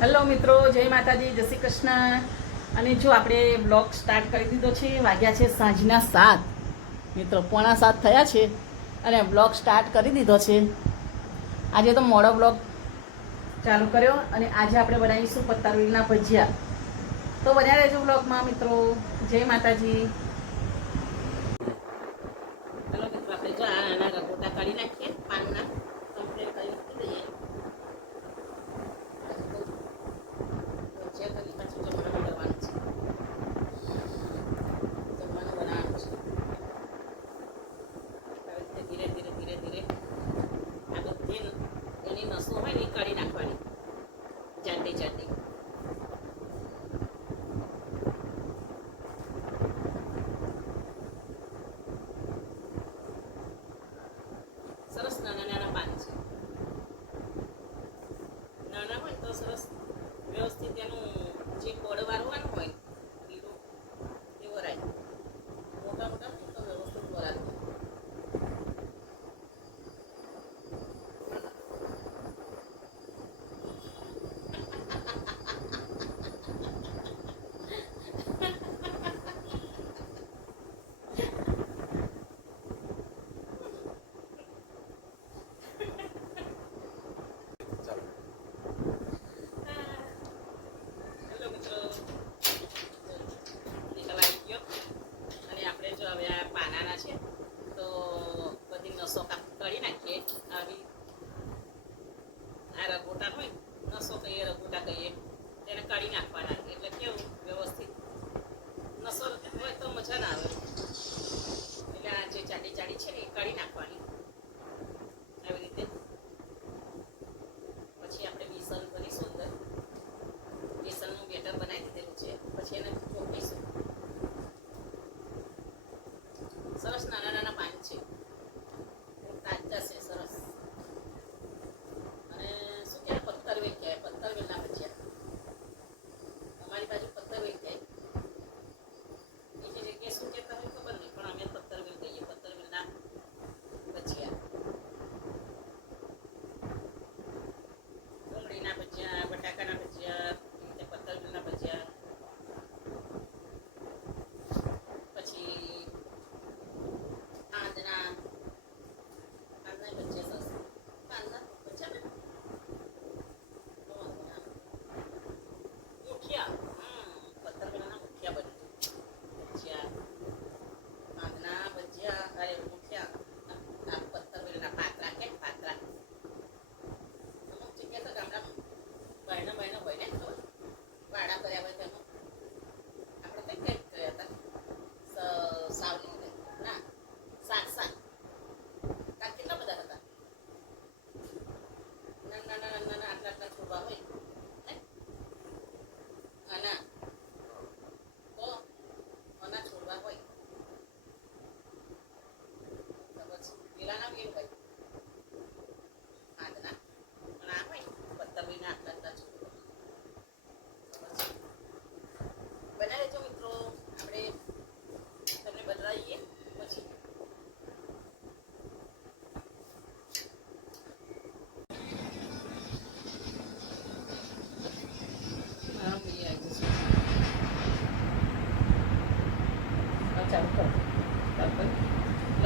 Hello મિત્રો, જય માતાજી, જય શ્રી કૃષ્ણ. અને જો આપણે બ્લોગ સ્ટાર્ટ કરી દીધો છે. વાગ્યા છે સાંજના 7. મિત્રો 6:45 થયા છે અને બ્લોગ સ્ટાર્ટ કરી દીધો છે. આજે તો મોડો બ્લોગ ચાલુ કર્યો અને આજે આપણે બનાવીશું પત્તારોળીના ભજીયા. તો બન્યા રહેજો બ્લોગમાં મિત્રો. જય માતાજી. હેલો મિત્રો, આપણે જો આના રગોટા કાઢી નાખીએ પાનના. કમ્પ્લીટ કરી દઈએ. પાછું જમવાનું કરવાનું છે. જમવાનું બનાવવાનું છે. ધીરે ધીરે ધીરે ધીરે આ બધી એની નસો હોય ને એ કાઢી નાખવાની જાડી જાડી. સરસ નાના નાના પાન છે. નાના હોય તો સરસ વ્યવસ્થિત એનું જે કોડ વારવાનું હોય લીલું એ વરાય. મોટા મોટા હોય તો વ્યવસ્થિત વરાતું. હવે આ પાનાના છે તો બધી નસો કાઢી નાખીએ. આવી આ રગોટા હોય, નસો કહીએ, રગોટા કહીએ, તેને કાઢી નાખવાના. એટલે કેવું વ્યવસ્થિત નસો હોય તો મજા ના આવે. એટલે આ જે જાડી જાડી છે ને એ કાઢી નાખવાની આવી રીતે. પછી આપણે બેસન ભરીશું અંદર. બેસનનું બેટર બનાવી દીધેલું છે. પછી એને ચોપીશું. સરસ નાના નાના પાન છે, તાજા છે, સરસ. અને શું કહેવાય, પત્તરવેલ કહેવાય, પત્તરવેલના ભજીયા. અમારી બાજુ પત્તરવેલ કહે. બીજી જગ્યાએ શું કહેતા હોય ખબર નહીં, પણ અમે પત્તરવેલ કહીએ. પત્તરવેલના ભજીયા, ડુંગળીના ભજીયા, બટાકાના ભજીયા, રીતે પત્તરવેલના ભજીયા. પછી કાંદના ભજીયા, સરસ. કાંદના ભજીયા મુઠિયા, પત્તરવેલના મુઠિયા બને. ભજીયા, કાંદના ભજીયા, અરે મુઠિયા. આ પત્તરવેલના પાત્રા કે પાત્રા. અમુક જગ્યાએ તો ગામડામાં બહેનો હોય ને, ખબર વાડા કર્યા હોય તેમાં. આપણે કઈ ગયા હતા સાવલી ના શાક કેટલા બધા હતા. નાના નાના આટલા આટલા છોડવા હોય આના તો આના છોડવા હોય. પેલાના બી હોય હાથના, પણ આ હોય પત્તરવેલના આટલા આટલા છોડવા. બનાવી લેજો મિત્રો. આપણે તમને બદલાવીએ પછી.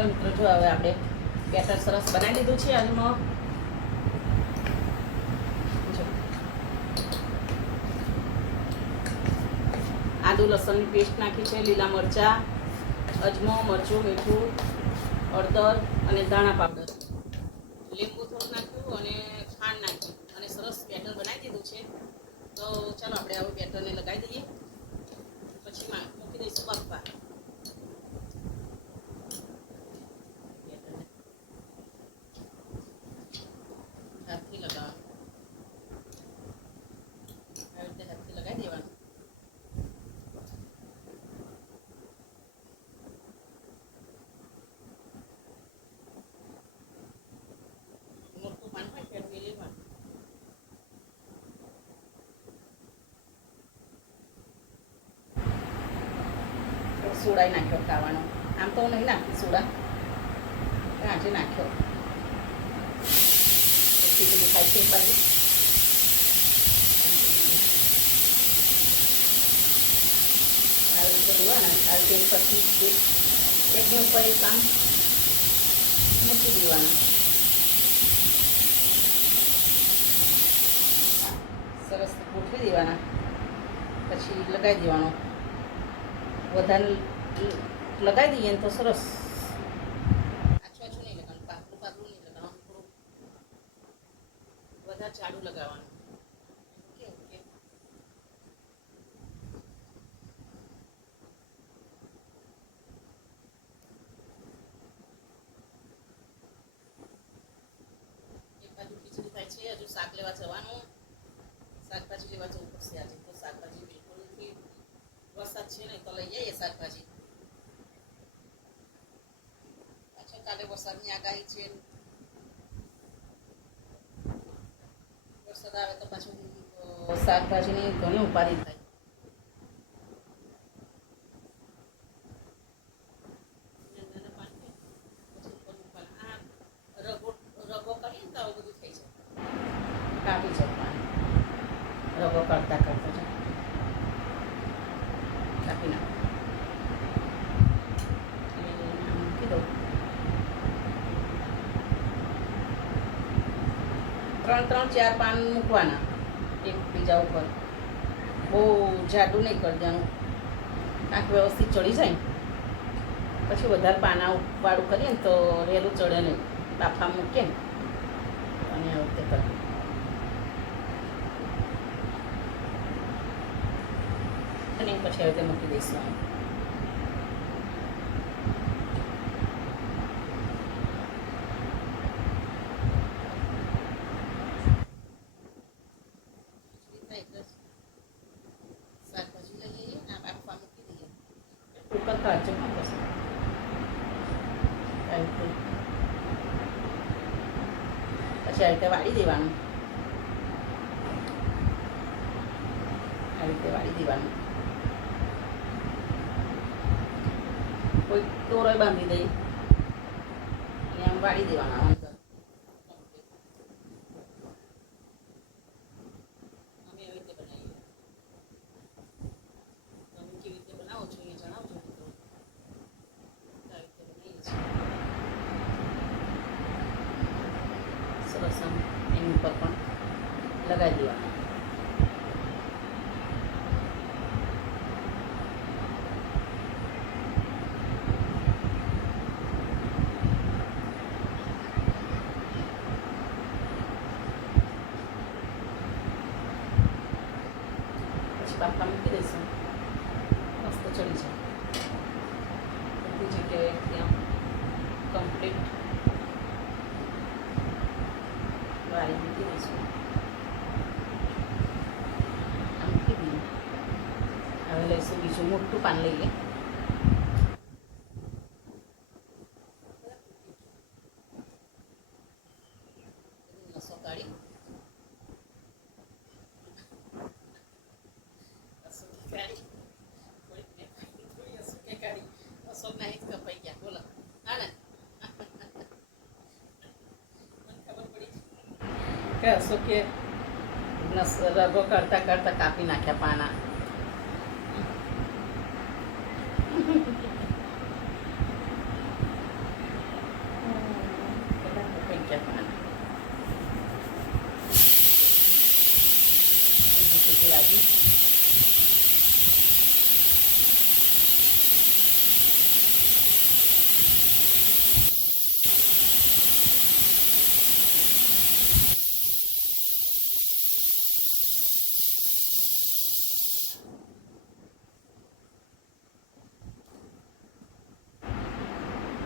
મિત્રો જો હવે આપણે બેટર સરસ બનાવી લીધું છે. આજમાં આદુ લસણની પેસ્ટ નાખી છે, લીલા મરચાં, અજમો, મરચું, મીઠું, હળદર અને ધાણા પાવડર, લીંબુ થોડું નાખ્યું અને ખાંડ નાખ્યું અને સરસ બેટર બનાવી દીધું છે. તો ચાલો આપણે આવું બેટરને લગાવી દઈએ. પછી મૂકી દઈશું બાફવા. હાથથી લગાવવાનું, આવી રીતે હાથથી લગાવી દેવાનું. મોટું પાન હોય ફેરવી લેવાનું. સોડા નાખ્યો ખાવાનો. આમ તો નહીં નાખતી સોડા, આજે નાખ્યો. ખીચડી ખાય છે એક બાજુ. ધોવાના આ તેલ પછી એકની ઉપર એક કામ મૂકી દેવાનું. સરસ ગોઠવી દેવાના, પછી લગાવી દેવાનો. વધારે લગાવી દઈએ ને તો સરસ. આછું આછું નહીં લગાવવાનું, પાતળું પાતળું નહીં લગાવવાનું, થોડું વધારે જાડું લગાવવાનું. Okay okay. એક બાજુ ખીચડી થાય છે, હજુ શાક લેવા જવાનું, શાકભાજી લેવા જવું પડશે આજે. તો શાકભાજી બિલકુલ નથી, વરસાદ છે ને તો લઈ જઈએ શાકભાજી. પાછળ કાલે વરસાદની આગાહી છે, વરસાદ આવે તો પાછું શાકભાજીની ઘણી ઉપાધિ થાય. રગો કરીએ ને તો આવું બધું થઈ જાય. કાપી જવાનું રગો કરતા કરતા જ કાપી નાખો. મૂકી દઉં. 3-4 પાન મૂકવાના એક બીજા ઉપર. બહુ જાડું નહીં કરી દેવાનું, આંખ વ્યવસ્થિત ચડી જાય. પછી વધારે પાના વાળું કરીએ ને તો વહેલું ચડે નહીં. બાફા મૂકીએ ને અને આ વખતે કરીએ. અને પછી આવી રીતે મૂકી દઈશું. શાકભાજી લઈ લઈએ ને બાફવા મૂકી દઈએ. કુકર કાચો પણ પછી આવી રીતે વાળી દેવાનું. આવી રીતે વાળી દેવાનું. કોઈ તોરોય બાંધી દઈ અને આમ વાળી દેવાના અંદર. અમે એવી રીતે બનાવીએ. તમે કેવી રીતે બનાવો છો એ જણાવજો મિત્રો. આવી રીતે બનાવીએ છીએ. સરસ આમ એની ઉપર પણ લગાવી દેવાના. બાફા મૂકી દઈશું. મસ્ત ચડી જાય. બધી જગ્યાએ ત્યાં કમ્પ્લીટ વાળી મૂકી દઈશું. આ મૂકી દઈએ. હવે લઈશું બીજું મોટું પાન લઈએ. નસો કાઢી શું કે રગો કરતા કરતા કાપી નાખ્યા પાના. ભાજી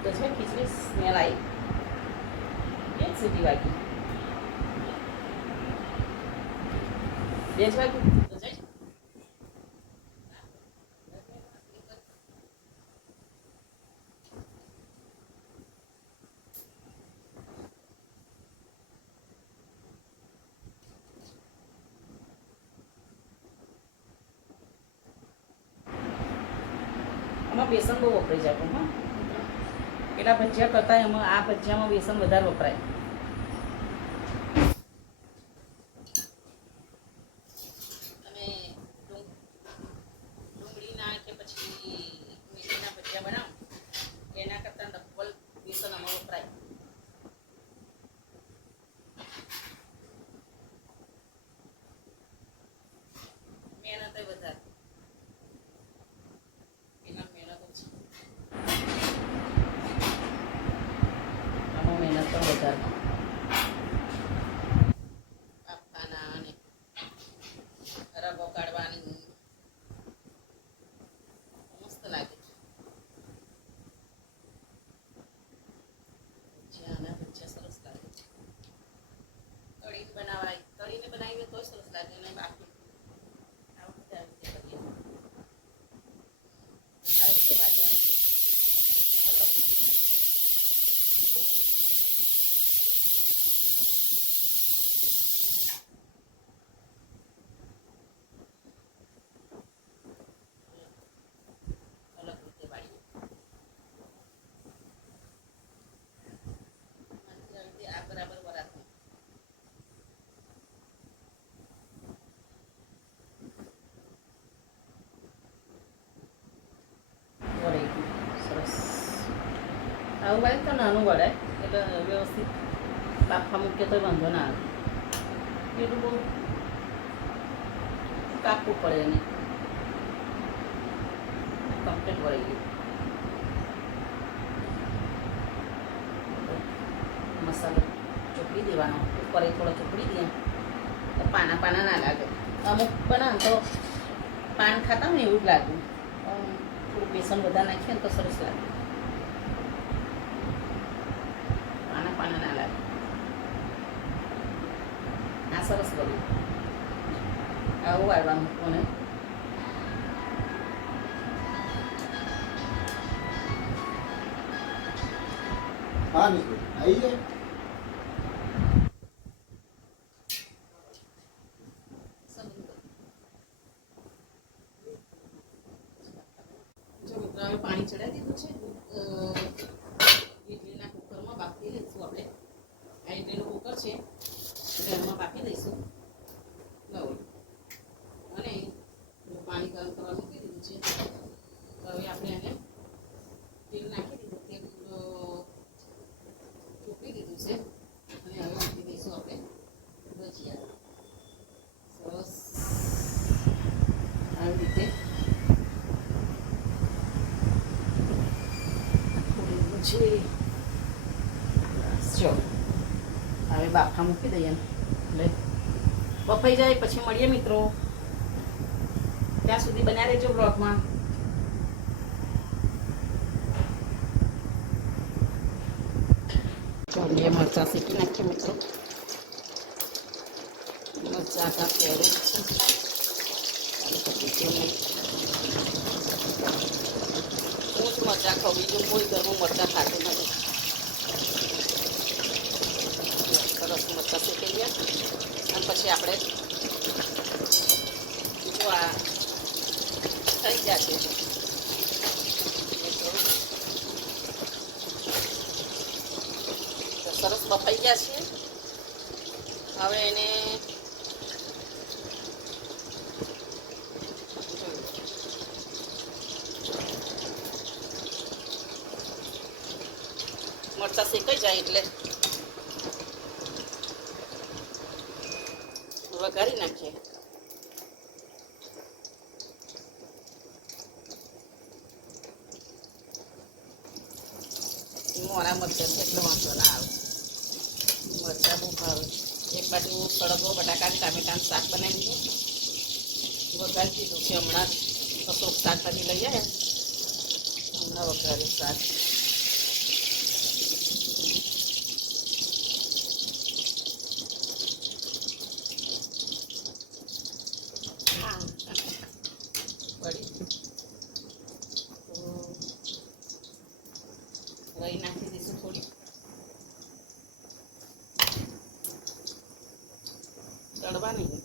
તો છે ખીચડી સ્મેલ આવી. એક સીટી વાગી, 2 જ વાગી તો જાય. આમાં બેસન બહુ વપરાઈ જાય પણ. હા, પેલા ભજીયા કરતા એમાં આ ભજીયામાં બેસન વધારે વપરાય. તમે ડુંગળીના કે પછી તોય સરસ લાગે ને બાકી આ વખતે આવી રીતે કરીએ આવી રીતે વાગે આવશે અલગથી અલગ રીતે વાળીએ આ બરાબર વરાતું વળી સરસ આવું વાળે તો નાનું વળાય એટલે વ્યવસ્થિત બાફા મૂકીએ તો વાંધો ના આવે એટલું બહુ કાપવું પડે એને કમ્પ્લીટ વળી ગયું મસાલો ચોપડી દેવાનો ઉપર થોડો ચોપડી દે તો પાના પાના ના લાગે અમુક બનાવે તો પાન ખાતા હોય ને એવું જ લાગ્યું થોડું બેસન બધા નાખીએ ને તો સરસ લાગે પાના પાના ના લાગે આ સરસ બન્યું આવું વાળવાનું કોને हाँ निकल आइए જો મિત્રો હવે પાણી ચડાવી દીધું છે ઇડલીના કુકરમાં બાફી લઈશું આપણે આ ઇડલીનું કુકર છે એટલે એમાં બાફી દઈશું લઉં અને પાણી ગરમ કરવા મૂકી દીધું છે તો હવે આપણે એને તેલ નાખી દીધું તેલ ચૂપી દીધું છે અને હવે મૂકી દઈશું આપણે ભજીયા સરસ આવી રીતે જો હવે બાફા મૂકી દઈએ એટલે બફાઈ જાય પછી મળીએ મિત્રો ત્યાં સુધી બન્યા રહેજો બ્લોગમાં બે મરચાં શેકી નાખીએ મિત્રો મરચાં હતા પહેરું હું જ મરચાં ખાઉં બીજું કોઈ ઘરનું મરચાં ખાતું નથી સરસ મરચાં શેકાઈ ગયા અને પછી આપણે જો આ થઈ ગયા છે સરસ બફાઈ ગયા છે હવે એને મરચાં શેકાઈ જાય એટલે વઘારી નાખીએ મોરા મરચાં છે એટલે વાંધો ના આવે મરચાં બહુ ભાવે એક બાજુ સળગો બટાકા ટામેટાનું શાક બનાવી દીધું વઘારી દીધું છે હમણાં તો શોખ શાકભાજી લઈ આવ્યા હમણાં વઘાર્યું શાક રહી નાખી દઈશું થોડી તળવા નહીં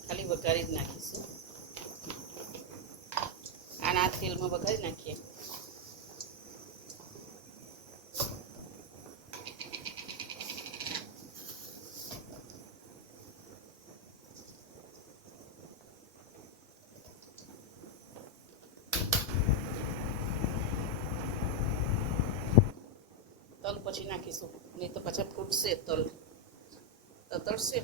ખાલી વઘારી જ નાખીશું આના તેલમાં વઘારી નાખીએ તલ પછી નાખીશું નહીં તો પાછા ફૂટશે તલ તતડશે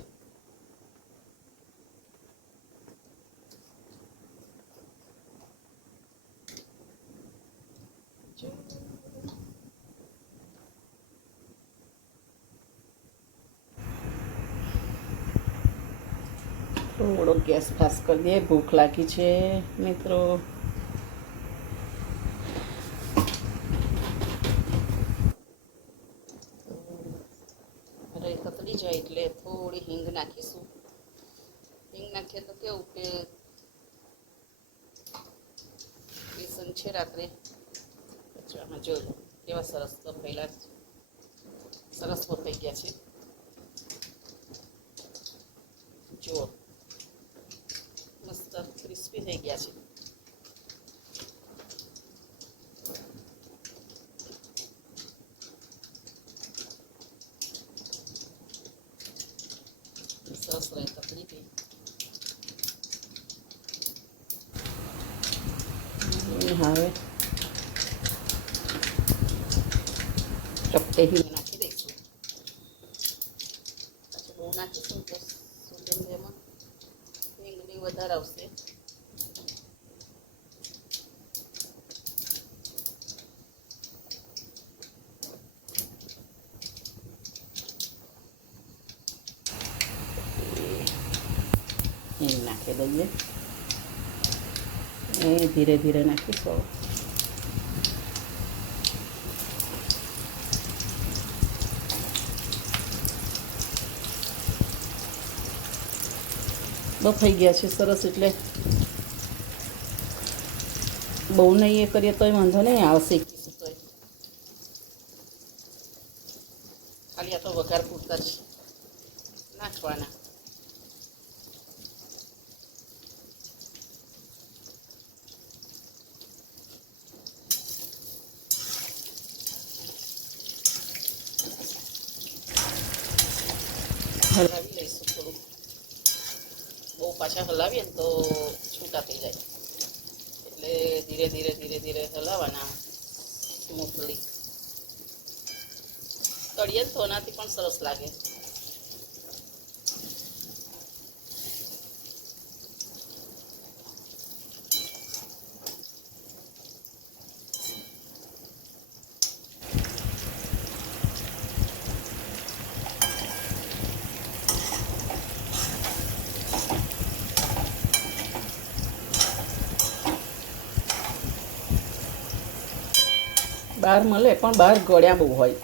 થોડો ગેસ ફાસ કરી દે ભૂખ લાગી છે મિત્રો રહી તતડી જાય એટલે થોડી હિંગ નાખીશું હિંગ નાખીએ તો કેવું કે બેસન છે રાત્રે પછી આમાં જોઈ લો કેવા સરસ બફેલા સરસ બફાઈ ગયા છે જુઓ મસ્ત ક્રિસ્પી થઈ ગયા છે સરસ રહે તકલીફી હવે ચપટે હિંગ નાખી દઈશું પછી બહુ નાખીશું તો સુગંધમાં હિંગની વધારે આવશે હિંગ નાખી દઈએ એ ધીરે ધીરે નાખીશું બફાઈ ગયા છે સરસ એટલે બહુ નહીં એ કરીએ તોય વાંધો નહીં આવશે તોય ખાલી આ તો વઘાર પૂરતા જ નાખવાના હલાવી લઈશું થોડું બહુ પાછા હલાવીએ ને તો છૂટા થઈ જાય એટલે ધીરે ધીરે ધીરે ધીરે હલાવવાના સ્મૂથલી તળીએ તો એનાથી પણ સરસ લાગે બહાર મળે પણ બહાર ગળ્યા બહુ હોય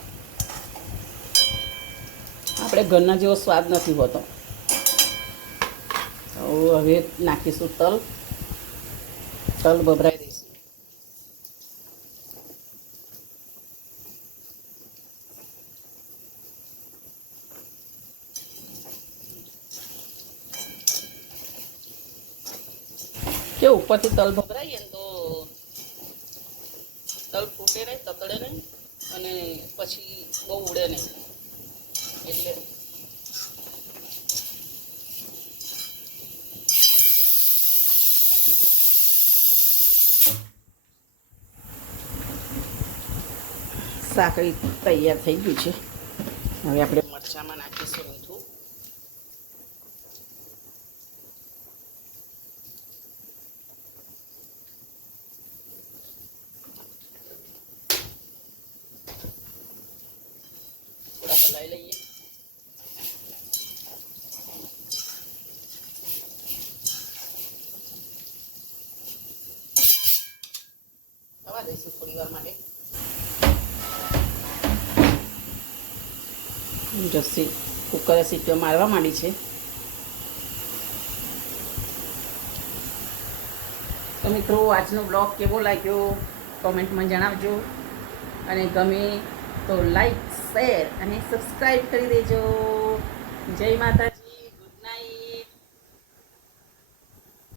આપણે ઘરના જેવો સ્વાદ નથી હોતો હવે નાખીશું તલ ભભરાઈ દઈશું કે ઉપરથી તલ ભભરાઈએ ને તો તલ ફૂટે નહીં તતડે નહીં અને પછી બહુ ઉડે નહીં એટલે સાકરી તૈયાર થઈ ગયું છે હવે આપણે મરચાંમાં નાખીશું મીઠું હલાવી લઈએ થવા દઈશું થોડી વાર માટે જસી કુકરે સીટીઓ મારવા માંડી છે તો મિત્રો આજનો બ્લોગ કેવો લાગ્યો કોમેન્ટમાં જણાવજો અને ગમે તો લાઈક શેર અને સબસ્ક્રાઈબ કરી દેજો જય માતાજી